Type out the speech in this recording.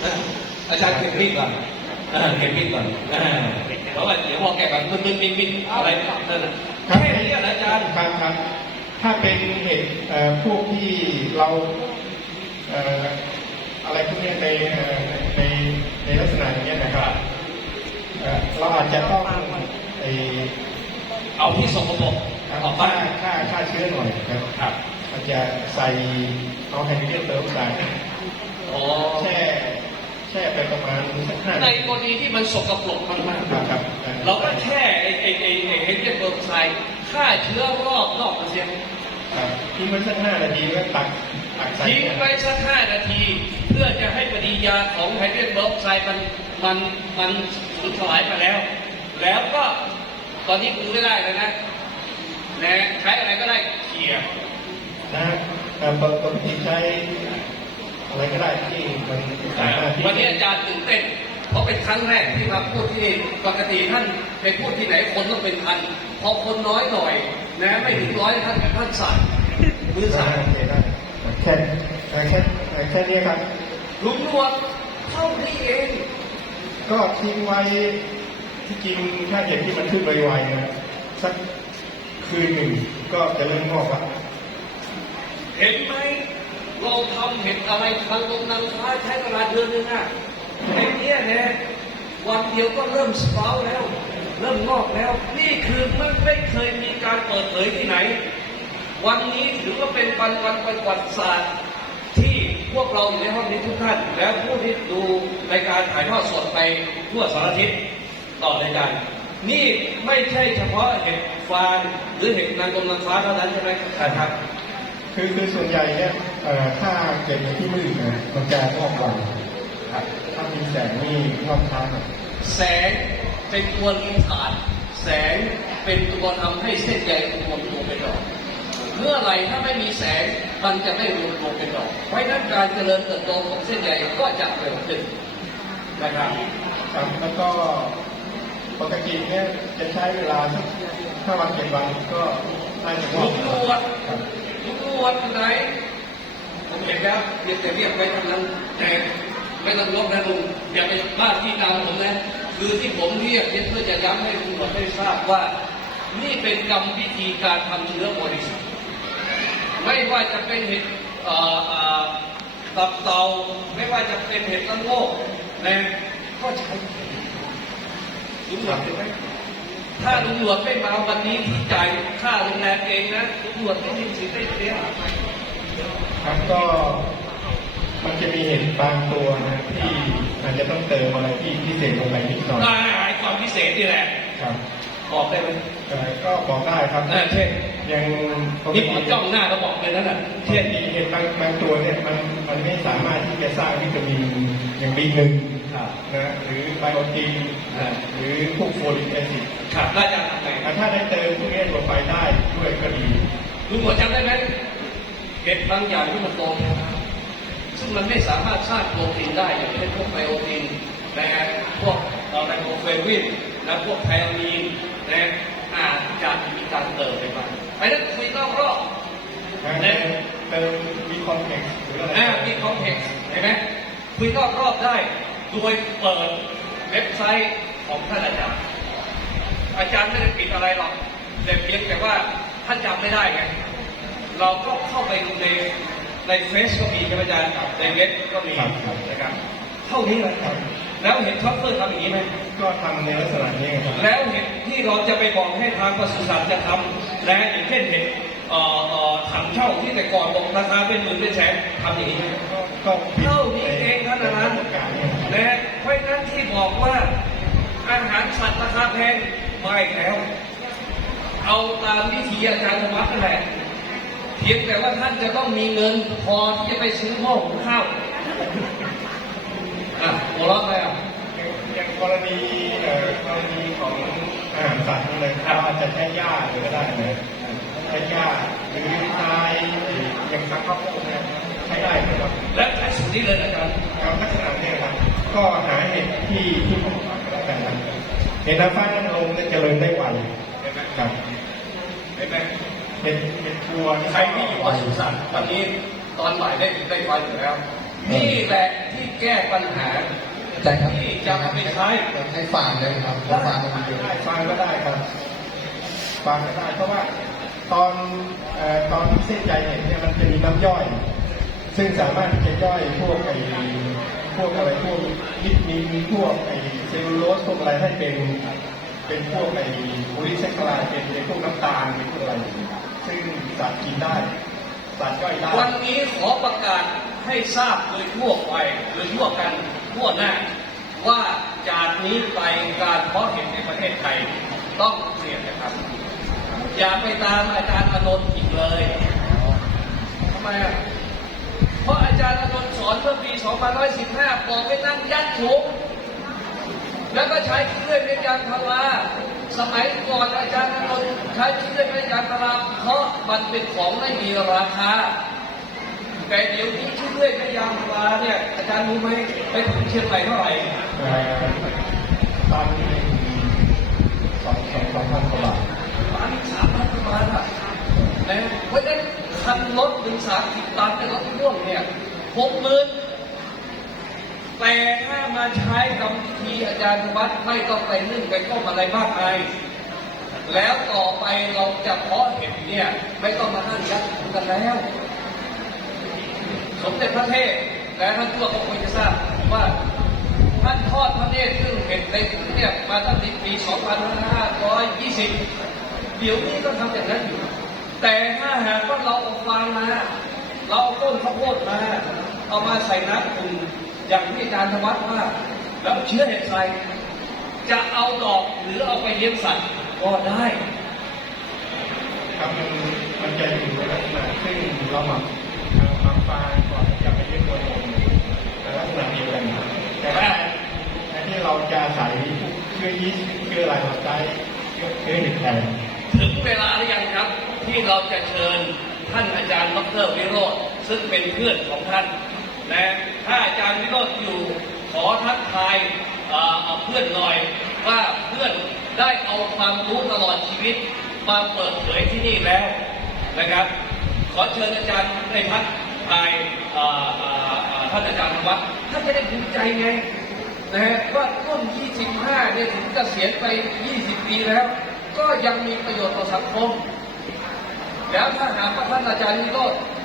เอออาจารย์เก็บมีดก่อนเออเก็บมีดก่อนเออเพราะว่าเดี๋ยวพอแกะแบบมึนๆมินๆอะไรนั่นน่ะแค่นี้นะอาจารย์ครับครับ ถ้าเป็นเห็ดเอ่อพวกที่เราเอ่ออะไรพวกเนี้ยในเอ่อในในลักษณะอย่างเงี้ยนะครับเอ่อเราอาจจะต้องไอ้เอาที่สกปรกออกฆ่ามาฆ่าฆ่าเชื้อหน่อยครับครับอาจจะใส่เอาไฮโดรเจนเปอร์ออกไซด์อ๋อแช่ แช่ไปประมาณสักห้าในกรณีที่มันสกปรกมากครับครับๆเราก็แช่ไอ้ไอ้ไอ้ไอ้เฮดเจนเปอร์ไซด์ฆ่าเชื้อรอบนอกมันเสียครับทิ้งไว้สักห้านาทีแล้วตักตักใส่ทิ้งไว้สักห้านาที เพื่อจะให้ปฏิกิริยาของไฮเดรเจนเปอร์ไซด์มันมันมันสูญสลายไปแล้ว แล้วก็ตอนนี้คือไม่ได้แล้วนะนะใช้อะไรก็ได้เขี่ยนะแต่ปกติใช้ อะไรก็ได้ที่มันสามารถที่วันนี้อาจารย์ตื่นเต้นเพราะเป็นครั้งแรกที่มาพูดที่นี่ปกติท่านไปพูดที่ไหนคนต้องเป็นพันพอคนน้อยหน่อยนะไม่ถึงร้อยท่านท่านสั่นมือสาสั่นมารถเทได้แค่แค่แค่นี้ครับลุงนวดเท่านี้เอง ก็ทิ้งไว้ที่จริงถ้าเห็นที่มันขึ้นไวๆนะสักคืนหนึ่งก็จะเริ่มงอกแล้วเห็นไหม เราทำเห็นอะไรทางลงนางฟ้าใช้เวลาเดือนนึงอะไอ้เนี้ยนะวันเดียวก็เริ่มสปาวแล้ว เริ่มงอกแล้ว นี่คือมันไม่เคยมีการเปิดเผยที่ไหน วันนี้ถือว่าเป็นวันวันประวัติศาสตร์ที่พวกเราอยู่ในห้องนี้ทุกท่าน และผู้ที่ดูรายการถ่ายทอดสดไปทั่วสารทิศต่อรายการนี่ไม่ใช่เฉพาะเห็ดฟางหรือเห็ดนางกรมนางฟ้าเท่านั้นใช่ไหมครับคือคือส่วนใหญ่เนี่ย ถ้าเกิดในที่มืดนะมันจะงอกไวครับถ้ามีแสงนี่งอกช้าหน่อยแสงเป็นตัวรีทาร์ดแสงเป็นตัวทำให้เส้นใยรวมตัวเป็นดอก เมื่อไหร่ถ้าไม่มีแสงมันจะไม่รวมตัวเป็นดอก เพราะฉะนั้นการเจริญเติบโตของเส้นใยก็จะเกิดขึ้นนะครับครับแล้วก็ปกติเนี่ยจะใช้เวลาสักถ้าวันเจ็ดวันก็น่าจะงลุอกงนวดครับลุงนวดอยู่ไหนผม เห็นแล้วเรียกแต่เรียกไปทานั้นแต่ไม่ต้องลบนะลุงอย่าไปบ้าที่ตามผมนะ คือที่ผมเรียกเพื่อจะย้ำให้ลุงนวดได้ทราบว่า นี่เป็นกรรมวิธีการทำเชื้อบริสุทธิ์ไม่ว่าจะเป็นเห็ดตับเต่าไม่ว่าจะเป็นเห็ดละโงกนะก็ใช้ลุงหนวดเห็นไหมถ้าลุงหนวดไม่มาวันนี้ที่จ่ายค่าโรงแรมเองนะลุงหนวดไม่มีสิทธิ์ได้เสีย ครับก็มันจะมีเห็นบางตัวนะที่อาจจะต้องเติมอะไรที่พิเศษลงไปนิดหน่อยอ่าไอ้ความพิเศษนี่แหละครับบอกได้ไหมเอ่อก็บอกได้ครับเออเช่นยังปกนี่ติผมจ้องหน้าก็บอกเลยนั่นแหละเช่นเห็นบางบางตัวเนี่ยมันมันไม่สามารถที่จะสร้างวิตามินอย่างบีหนึ่งครับนะหรือไบโอตีนอ่าหรือพวกโฟลิกแอซิดครับน่าจะทำไงถ้าได้เติมพวกนี้ลงไปได้ด้วยก็ดีลุงหนวดจำได้ไหม เห็ดบางอย่างที่มันโตช้าซึ่งมันไม่สามารถสร้างโปรตีนได้อย่างเช่นพวกไบโอตีนนะพวกเอ่อไบโอเฟวินและพวกไทโอนีนนะอาจจะมีการเติมไปบ้างไปนั้นคุยนอกรอบนะเติมมีคอมเพล็กซ์หรืออะไรอ่ามีคอมเพล็กซ์เห็นไหมคุยนอกรอบได้โดยเปิดเว็บไซต์ของท่านอาจารย์ อาจารย์ไม่ได้ปิดอะไรหรอกแต่เพียงแต่ว่าท่านจำไม่ได้ไง เราก็เข้าไปดูในในเฟซก็มีใช่ไหมอาจารย์ในเว็บก็มีนะครับเท่านี้เลยครับ แล้วเห็นท็อปเฟอร์ทำอย่างนี้ไหมก็ทำในลักษณะนี้ครับ แล้วเห็นที่เราจะไปบอกให้ทางปศุสัตว์จะทำนะอย่างเช่นเห็นเอ่อเอ่อถังเช่าที่แต่ก่อนบอกราคาเป็นหมื่นเป็นแสนทำอย่างนี้ไหมก็ก็ผิดเท่านี้เองท่านอาจารย์ในการเนี่ยนะเพราะฉะนั้นที่บอกว่าอาหารสัตว์ราคาแพงไม่แล้ว เอาตามวิธีอาจารย์ธรรมะนั่นแหละ เพียงแต่ว่าท่านจะต้องมีเงินพอที่จะไปซื้อหม้อหุงข้าวอะหัวเราะอะไรอะอย่างกรณีเอ่อกรณีของอาหารสัตว์นี่เลยเราอาจจะใช้หญ้าหรือก็ได้นะใช้หญ้าหรือทรายอย่างสังข้าวโพดเนี่ยใช้ได้นะครับและใช้สูตรนี้เลยอาจารย์ครับลักษณะเนี้ครับก็หาเห็ดที่ที่ผมฝังก็แล้วกันนะเห็ดน้ำฟ้าน้ำลมเนี่ยเจริญได้ไวเห็นไหมครับเห็นไหม เห็ดเห็ดทัวนี่ใครที่อยู่ปศุสัตว์วันนี้ตอนบ่ายได้ได้ไฟอยู่แล้วนี่แหละที่แก้ปัญหาอาจารย์ครับที่จะเอาไปใช้เดี๋ยวให้ฟังเลยครับเพราะฟังมันมีเยอะได้ฟังก็ได้ครับฟังก็ได้เพราะว่าตอนเอ่อตอนเส้นใจเห็นเนี่ยมันจะมีน้ำย่อย ซึ่งสามารถที่จะย่อยพวกไอ้พวกอะไรพวกวิตามินพวกไอ้เซลลูโลสพวกอะไรให้เป็นเป็นพวกไอ้โพลีแซคคาไรด์เป็นเป็นพวกน้ำตาลเป็นพวกอะไร ซึ่งสัตว์กินได้สัตว์ย่อยได้วันนี้ขอประกาศให้ทราบโดยทั่วไปโดยทั่วกันทั่วหน้า ว่าจากนี้ไปการเพาะเห็ดในประเทศไทยต้องเปลี่ยนนะครับ อย่าไปตามอาจารย์อนนท์อีกเลยทำไมอะเพราะอาจารย์อนนท์สอนเมื่อปี 2515บอกให้นั่งยัดถุงแล้วก็ใช้เครื่องเป็นยางพารา สมัยก่อนอาจารย์อานนท์ใช้เครื่องเป็นยางพาราเพราะมันเป็นของไม่มีราคาแต่เดี๋ยวนี้ที่เลื่อยเป็นยางพาราเนี่ย อาจารย์รู้ไหมไปถึงเชียงใหม่เท่าไหร่เอ่อตอนนี้สองสองสองพันกว่าบาทล้านสามพันประมาณอะนะเพราะฉะนั้นคันรถถึงสามสิบตันเป็นรถพ่วงเนี่ยหกหมื่น แต่ถ้ามาใช้กับวิธีอาจารย์วัดไม่ต้องไปนึ่งไปต้มอะไรมากมายแล้วต่อไปเราจะเพาะเห็ดเนี่ย ไม่ต้องมานั่งยัดกันแล้ว สมเด็จพระเทพและท่านทั่วก็คงจะทราบว่าท่านทอดพระเนตรซึ่งเห็นในถุงเนี่ยมาตั้งแต่ปี 2520 เดี๋ยวนี้ก็ทำอย่างนั้นอยู่ แต่ถ้าหากว่าเราเอาฟางมา เราเอาต้นข้าวโพดมา เอามาใส่น้ำอุ่น อย่างที่อาจารย์ธวัฒน์ว่าแล้วเชื้อเห็ดใส่จะเอาดอกหรือเอาไปเลี้ยงสัตว์ก็ได้ครับมันมันจะอยู่ในลักษณะซึ่งเราหมักหมักฟางก่อนที่จะไปเลี้ยงตัวเองในลักษณะเดียวกันแต่ว่าอันที่เราจะใส่เชื้อยีสต์เชื้ออะไรเราใช้เชื้อเชื้อเห็ดแทนถึงเวลาหรือยังครับ ที่เราจะเชิญท่านอาจารย์ดรวิโรธซึ่งเป็นเพื่อนของท่าน นะถ้าอาจารย์วิโรธอยู่ขอทักทายเอ่อเพื่อนหน่อยว่าเพื่อนได้เอาความรู้ตลอดชีวิตมาเปิดเผยที่นี่แล้วนะครับ ขอเชิญอาจารย์ในทักทายท่านอาจารย์ธวัฒน์ท่านจะได้ภูมิใจไงนะฮะว่าต้น25 เนี่ยถึงเกษียณไป 20 ปีแล้ว ก็ยังมีประโยชน์ต่อสังคม แล้วถ้าหากว่าท่านอาจารย์นิโรธ